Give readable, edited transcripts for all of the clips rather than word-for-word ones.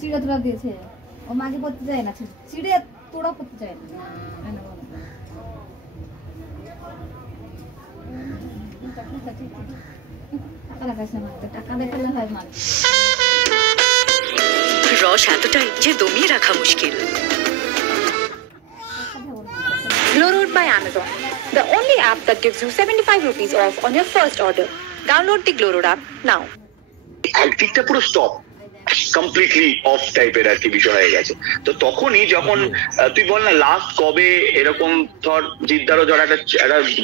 চিড়ে তোরা দিয়েছে ও মাঝে পড়তে যায় না, চিড়ে তোরা পড়তে চায় না। রস এতটাই যে দমিয়ে রাখা মুশকিল। Glow Road by Amazon, the only app that gives you 75 rupees off on your first order. Download the Glow Road app now. একদিকটা পুরো স্টপ, কমপ্লিটলি অফ টাইপের আর কি বিষয় হয়ে গেছে। তো তখনই যখন তুই বল না লাস্ট কবে এরকম ধর জিদ্দারও ধর একটা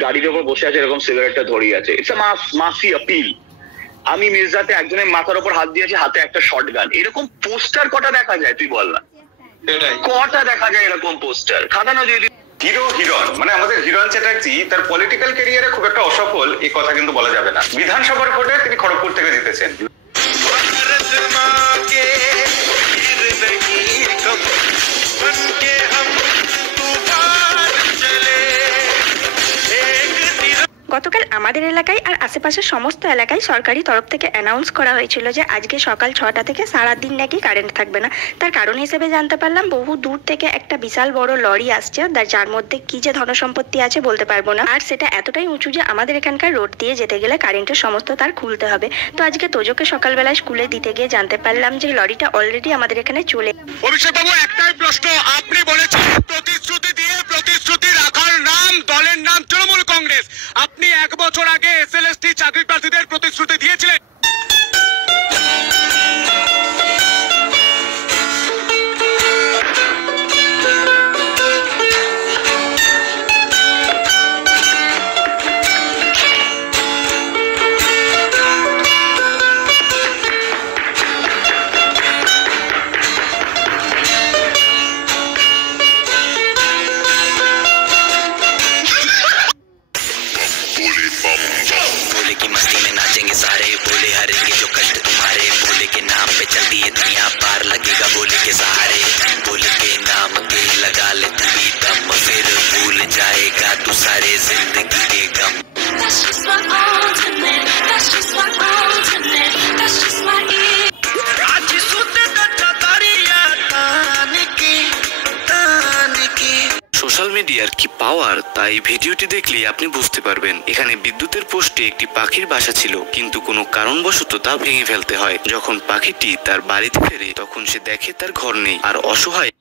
গাড়ির ওপর বসে আছে এরকম সিগারেটটা ধরিয়ে আছে, ইটস আ মাসি আপিল। আমি মির্জাতে একজনের মাথার ওপর হাত দিয়েছি, হাতে একটা শটগান, এরকম পোস্টার কটা দেখা যায় তুই বল না, কটা দেখা যায় এরকম পোস্টার খাটানো। যদি হিরণ মানে আমাদের হিরণ চ্যাটার্জি তার পলিটিক্যাল ক্যারিয়ারে খুব একটা অসফল এই কথা কিন্তু বলা যাবে না। বিধানসভার ভোটে তিনি খড়গপুর থেকে জিতেছেন। গতকাল আমাদের এলাকায় আর আশেপাশের সমস্ত এলাকায় সরকারি তরফ থেকে অ্যানাউন্স করা হয়েছিল যে আজকে সকাল 6টা থেকে সারাদিন নাকি কারেন্ট থাকবে না। তার কারণ হিসেবে জানতে পারলাম বহু দূর থেকে একটা বিশাল বড় লরি আসছে, যার মধ্যে কি যে ধনসম্পত্তি আছে বলতে পারবো না, আর সেটা এতটাই উঁচু যে আমাদের এখানকার রোড দিয়ে যেতে গেলে কারেন্টের সমস্ত তার খুলতে হবে। তো আজকে তোজোকে সকালবেলায় স্কুলে দিতে গিয়ে জানতে পারলাম যে লরিটা অলরেডি আমাদের এখানে চলে। অভিষেক বাবু, একটাই প্রশ্ন, আপনি বলেছেন প্রতিশ্রুতি দিয়ে প্রতিশ্রুতি রাখার নাম দলের নাম তৃণমূল কংগ্রেস। আপনি 1 বছর আগে এসএলএসটি চাকরি প্রার্থীদের প্রতিশ্রুতি দিয়েছিলেন। बोले की मस्ती में नाचेंगे सारे, बोले हरेंगे जो कष्ट तुम्हारे, बोले के नाम पे चलती है दुनिया, पार लगेगा बोले के सहारे, बोले के नाम के लगा ले तू भी दम, फिर भूल जाएगा तू सारे जिंदगी के गम। That's just my ultimate, that's just my ultimate, that's just my आज सुते दत्ता तारिया तानिकी। সোশ্যাল মিডিয়ার কি পাওয়ার, তাই ভিডিওটি দেখলে আপনি বুঝতে পারবেন। এখানে বিদ্যুতের পোস্টে একটি পাখির বাসা ছিল, কিন্তু কোনো কারণবশত তা ভেঙে ফেলতে হয়। যখন পাখিটি তার বাড়িতে ফেরে তখন সে দেখে তার ঘর নেই, আর অসহায়